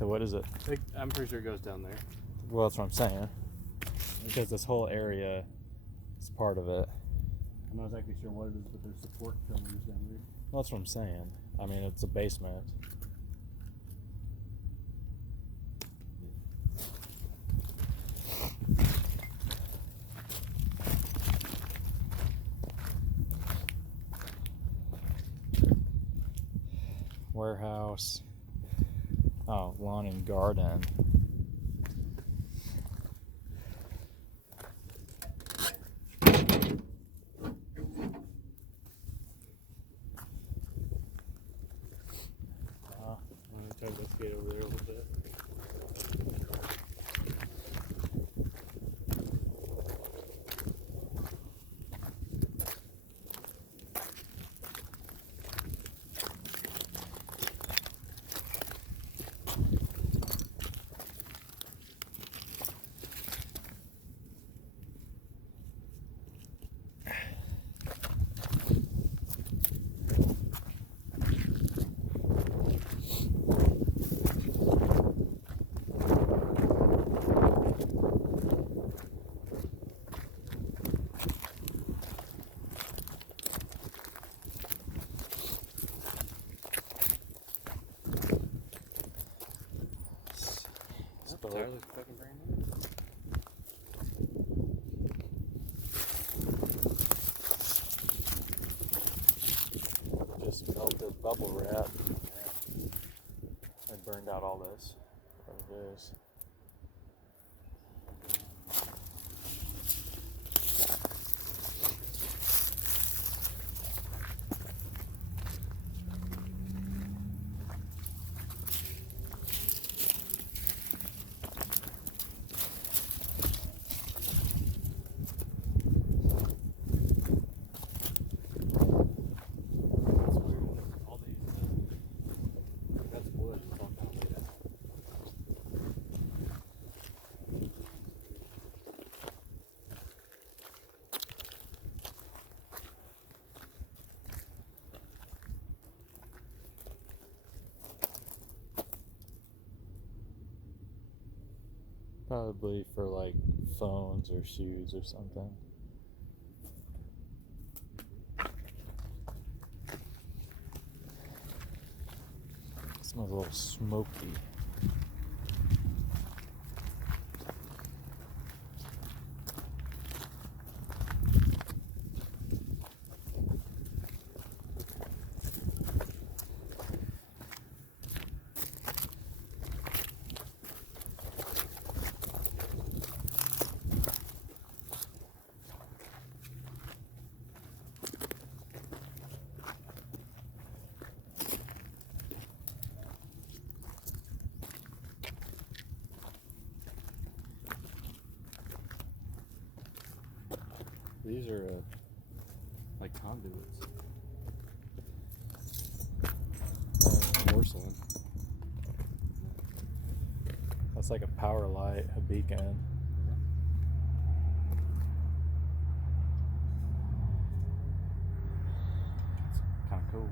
So what is it? I'm pretty sure it goes down there. Well, that's what I'm saying. Because this whole area is part of it. I'm not exactly sure what it is, but there's support pillars down there. Well, that's what I'm saying. I mean, it's a basement. Warehouse. Oh, lawn and garden. Let me try to investigate over there a little bit. Tire looks fucking brand new. Just melted bubble wrap. I burned out all this. Whatever it is. Probably for like phones or shoes or something. It smells a little smoky. These are like conduits. Porcelain. That's like a power light, a beacon. It's kind of cool.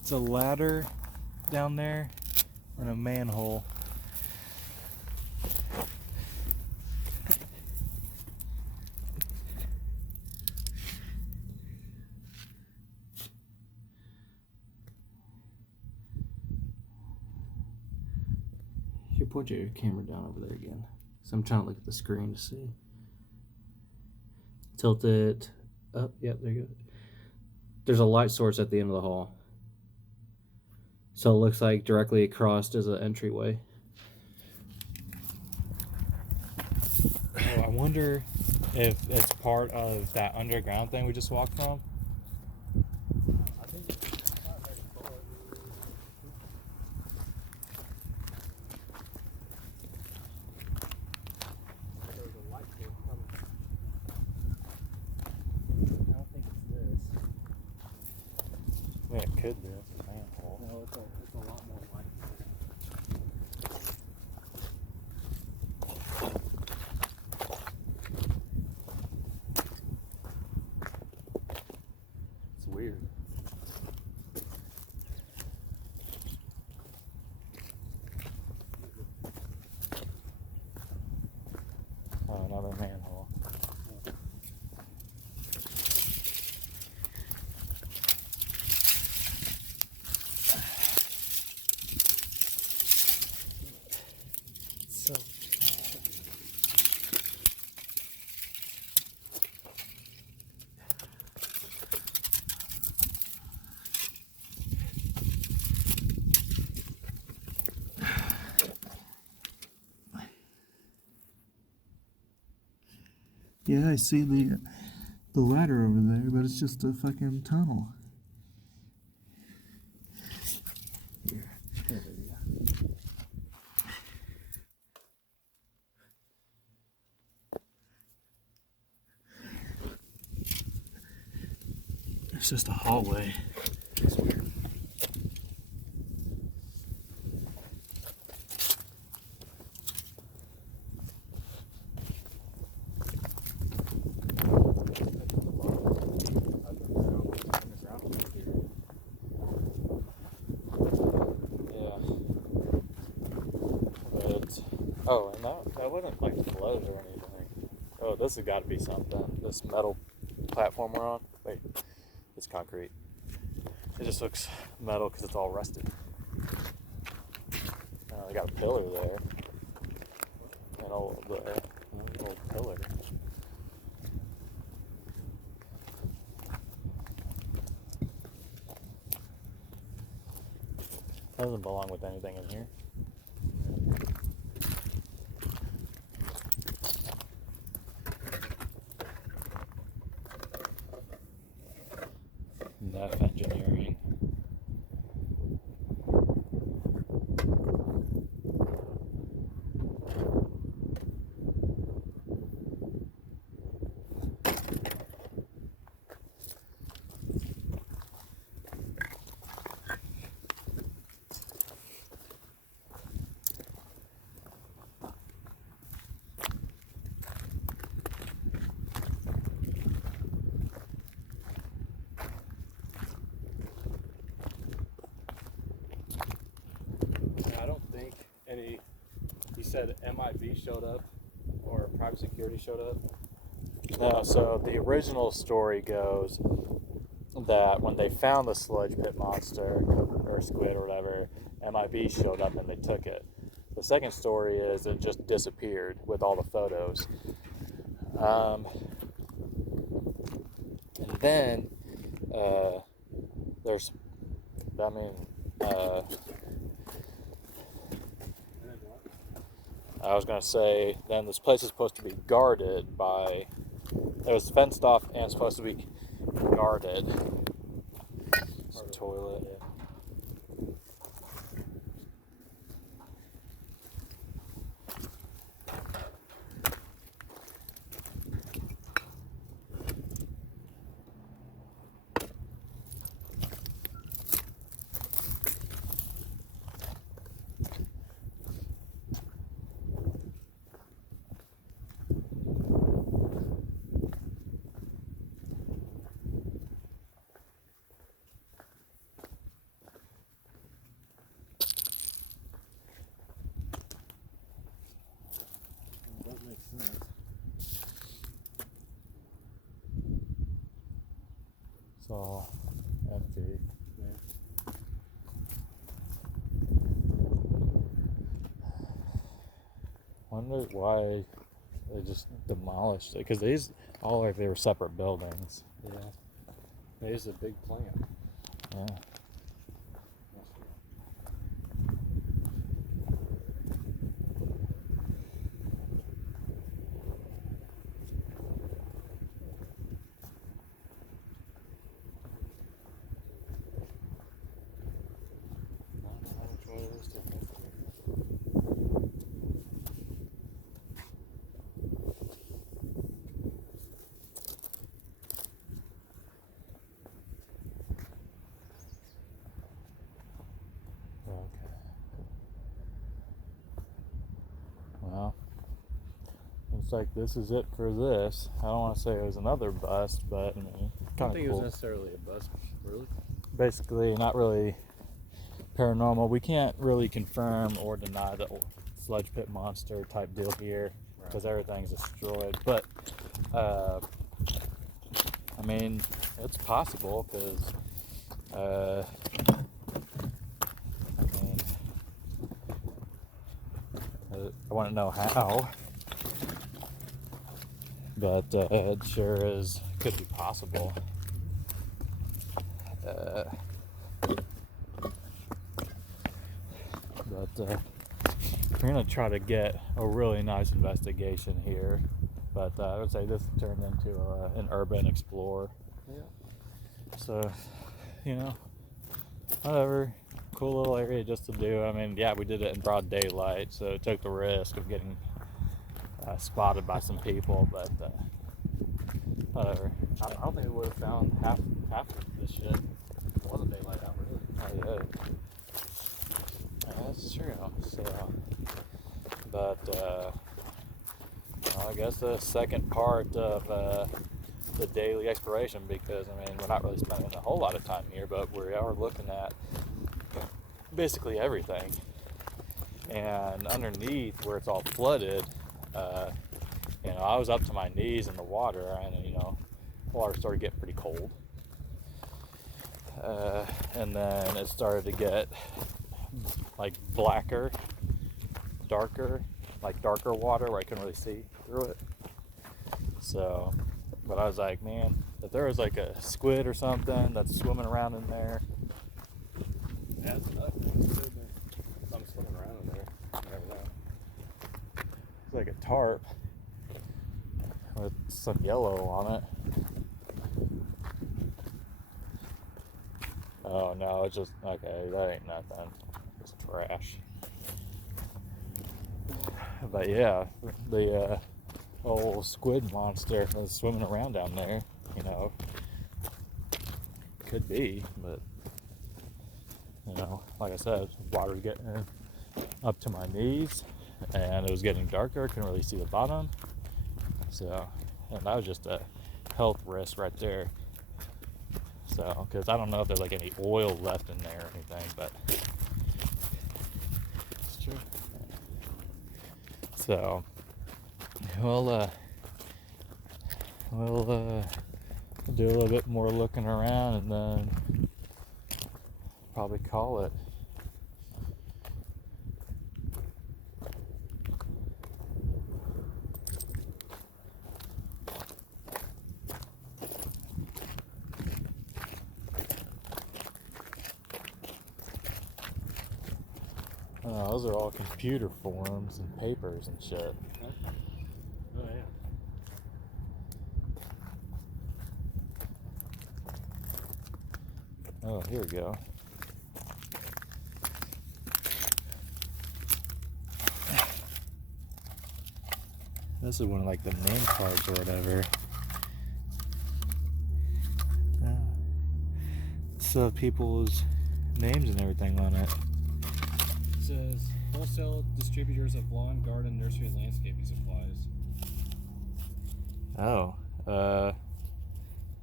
It's a ladder down there and a manhole. Here, point your camera down over there again. So I'm trying to look at the screen to see. Tilt it up. Yep, there you go. There's a light source at the end of the hall. So it looks like directly across is an entryway. Oh, I wonder if it's part of that underground thing we just walked from. I think it's not very far. Yeah, I see the ladder over there, but it's just a fucking tunnel. Here. There we go. It's just a hallway. It's weird. Oh, and that wouldn't like float or anything. Oh, this has got to be something. This metal platform we're on. Wait, it's concrete. It just looks metal because it's all rusted. Oh, they got a pillar there. An old pillar. Doesn't belong with anything in here. Enough engineering. I don't think any. He said MIB showed up or private security showed up. No, so the original story goes that when they found the sludge pit monster or squid or whatever, MIB showed up and they took it. The second story is it just disappeared with all the photos. And then there's, I mean, I was going to say, then this place is supposed to be guarded by, it was fenced off and supposed to be guarded. It's a toilet. Yeah. That makes sense. It's all empty. Yeah. Wonder why they just demolished it, because these all like they were separate buildings. Yeah. It is a big plant. Yeah. Okay. Well, looks like this is it for this. I don't want to say it was another bust, but I mean, I don't kind of think it cool. was necessarily a bust, really. Basically, not really paranormal. We can't really confirm or deny the sludge pit monster type deal here because everything's destroyed. But I mean, it's possible because I mean, I want to know how, but it sure is could be possible. But we're gonna try to get a really nice investigation here But I would say this turned into an urban explorer. Yeah. So, you know, whatever. Cool little area just to do. I mean, yeah, we did it in broad daylight, so it took the risk of getting spotted by some people, but whatever. I don't think we would have found half of this shit. It wasn't daylight out, really. Oh, yeah. That's true. So, but well, I guess the second part of the daily exploration, because I mean we're not really spending a whole lot of time here, but we are looking at basically everything. And underneath where it's all flooded, you know, I was up to my knees in the water, and you know, the water started getting pretty cold. And then it started to get like blacker, darker, like darker water where I couldn't really see through it. So, but I was like, man, if there was like a squid or something that's swimming around in there. That's nothing. I'm swimming around in there. You never know. It's like a tarp with some yellow on it. Oh no, it's just, okay, that ain't nothing. It's trash. But yeah, the old squid monster was swimming around down there, you know. Could be, but you know, like I said, water was getting up to my knees, and it was getting darker. I couldn't really see the bottom. So, and that was just a health risk right there. So, because I don't know if there's like any oil left in there or anything, but It's true. so we'll do a little bit more looking around and then probably call it. Those are all computer forms and papers and shit. Huh? Oh, yeah. Oh, here we go. This is one of like the name cards or whatever. So people's names and everything on it. It says wholesale distributors of lawn, garden, nursery, and landscaping supplies. Oh,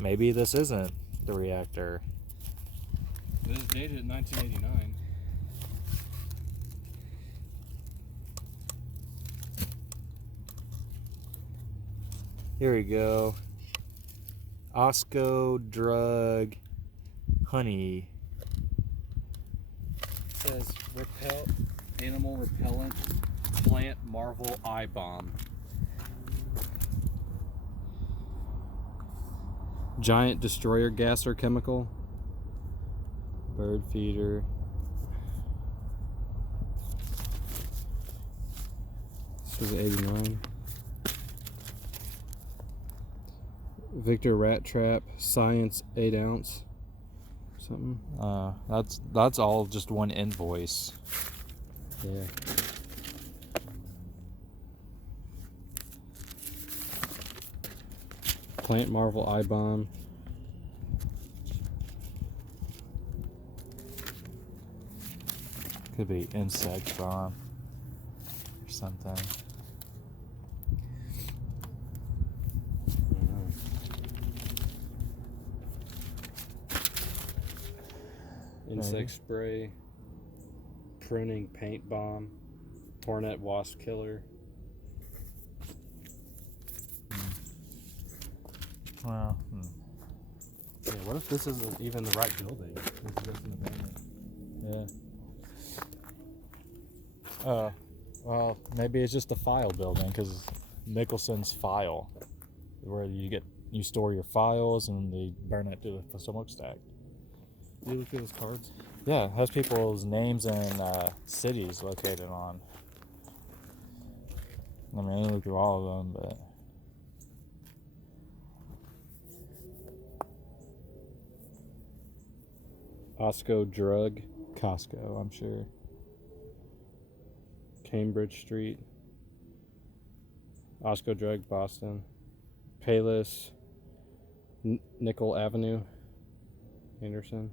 maybe this isn't the reactor. This is dated 1989. Here we go. Osco drug honey. It says animal repellent, plant marvel eye bomb. Giant destroyer gas or chemical. Bird feeder. This is 89. Victor rat trap, science 8 ounce. Something. That's all just one invoice. Yeah. Plant marvel eye bomb. Could be insect bomb or something. Insect Maybe. spray. Pruning paint bomb. Hornet wasp killer. Well, Yeah, what if this isn't even the right building? This is just an abandoned. yeah. Well, maybe it's just a file building because Nicholson's file, where you store your files and they burn it to the smokestack. You look at his cards. Yeah, has people's names and cities located on. I mean, I didn't look through all of them, but Osco Drug, Costco, I'm sure. Cambridge Street. Osco Drug, Boston. Payless, Nickel Avenue, Anderson.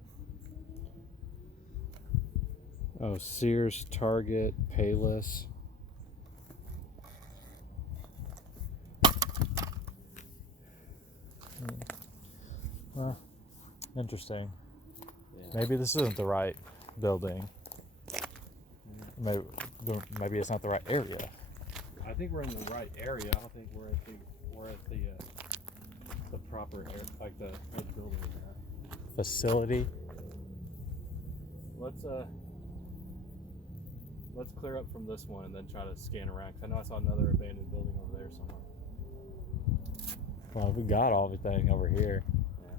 Oh, Sears, Target, Payless. Well, interesting. Yeah. Maybe this isn't the right building. Maybe it's not the right area. I think we're in the right area. I don't think we're at the proper area, like the building is at. Facility. Let's clear up from this one and then try to scan around. 'Cause I know I saw another abandoned building over there somewhere. Well, we got everything over here. Yeah.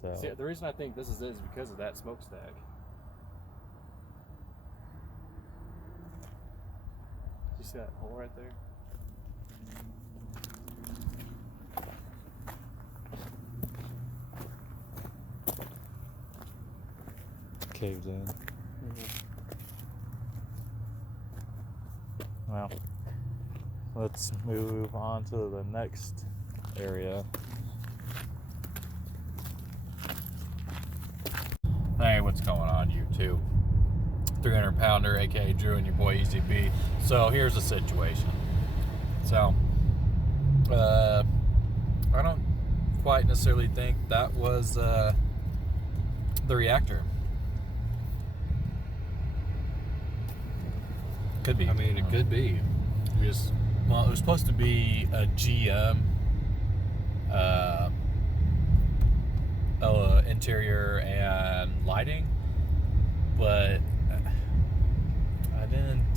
So See, the reason I think this is it is because of that smokestack. You see that hole right there? caved in. Well, let's move on to the next area. Hey, what's going on, YouTube? 300 pounder, aka Drew, and your boy Easy B. So here's the situation. So, I don't quite necessarily think that was the reactor. Could be. I mean, it could be. Well, it was supposed to be a GM interior and lighting, but I didn't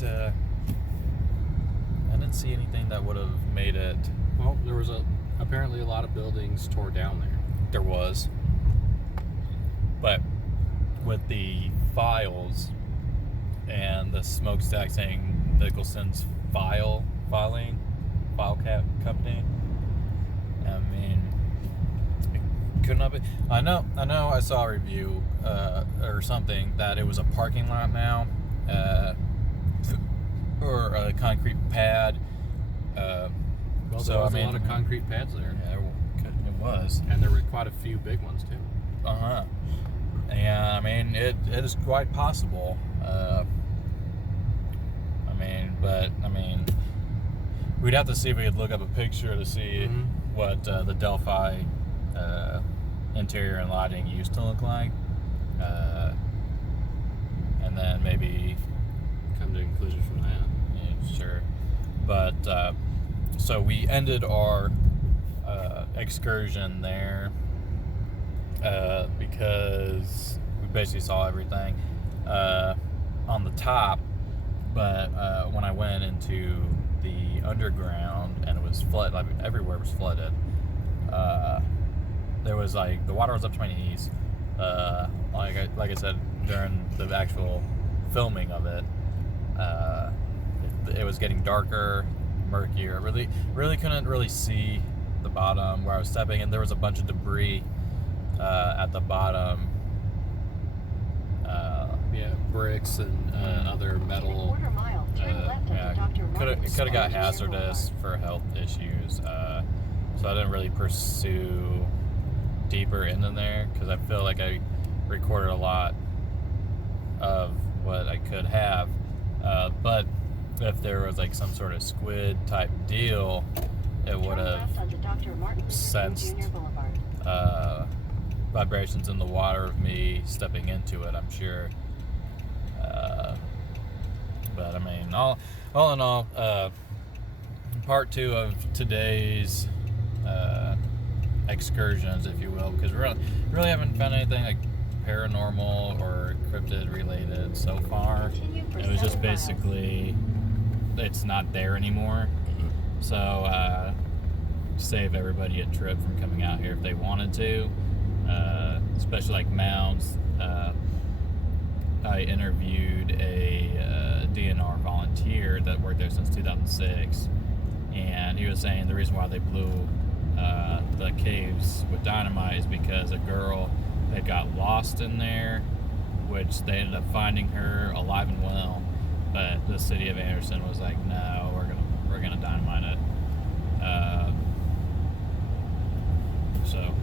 see anything that would have made it. Well, there was apparently a lot of buildings tore down there. There was, but with the files and the smokestack saying Nicholson's file cap company. I mean, it could not be. I know. I saw a review or something that it was a parking lot now, or a concrete pad. Well, so there was I mean, a lot of concrete pads there. Yeah, it was, and there were quite a few big ones too. And I mean, it is quite possible. I mean, we'd have to see if we could look up a picture to see what the Delphi interior and lighting used to look like, and then maybe Come to conclusions from that. yeah, sure. But so we ended our excursion there because we basically saw everything on the top. But when I went into the underground and it was flooded, like everywhere was flooded. There was like the water was up to my knees. Like I said during the actual filming of it, it was getting darker, murkier. Really couldn't really see the bottom where I was stepping, and there was a bunch of debris at the bottom. Bricks and other metal. It could have got hazardous for health issues. So I didn't really pursue deeper into there because I feel like I recorded a lot of what I could have. But if there was like some sort of squid type deal, it would have sensed vibrations in the water of me stepping into it, I'm sure. But I mean, all in all, part 2 of today's excursions, if you will, because we really haven't found anything like paranormal or cryptid related so far. It was just basically it's not there anymore. So save everybody a trip from coming out here if they wanted to, especially like mounds. I interviewed a DNR volunteer that worked there since 2006, and he was saying the reason why they blew the caves with dynamite is because a girl had got lost in there which they ended up finding her alive and well. But the city of Anderson was like, no, we're gonna dynamite it. So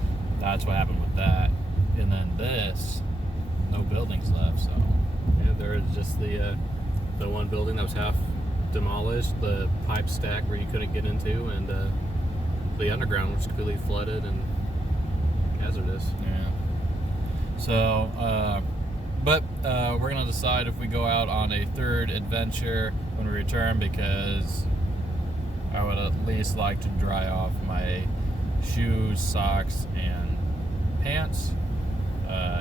that's what happened with that. And then this, no buildings left. So Yeah, there was just the one building that was half demolished, the pipe stack where you couldn't get into, and the underground was completely flooded and hazardous. yeah. So, but we're gonna decide if we go out on a third adventure when we return, because I would at least like to dry off my shoes, socks, and pants.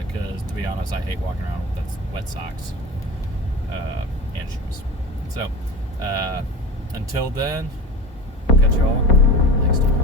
Because to be honest, I hate walking around with wet socks and shoes. So, until then, catch you all next time.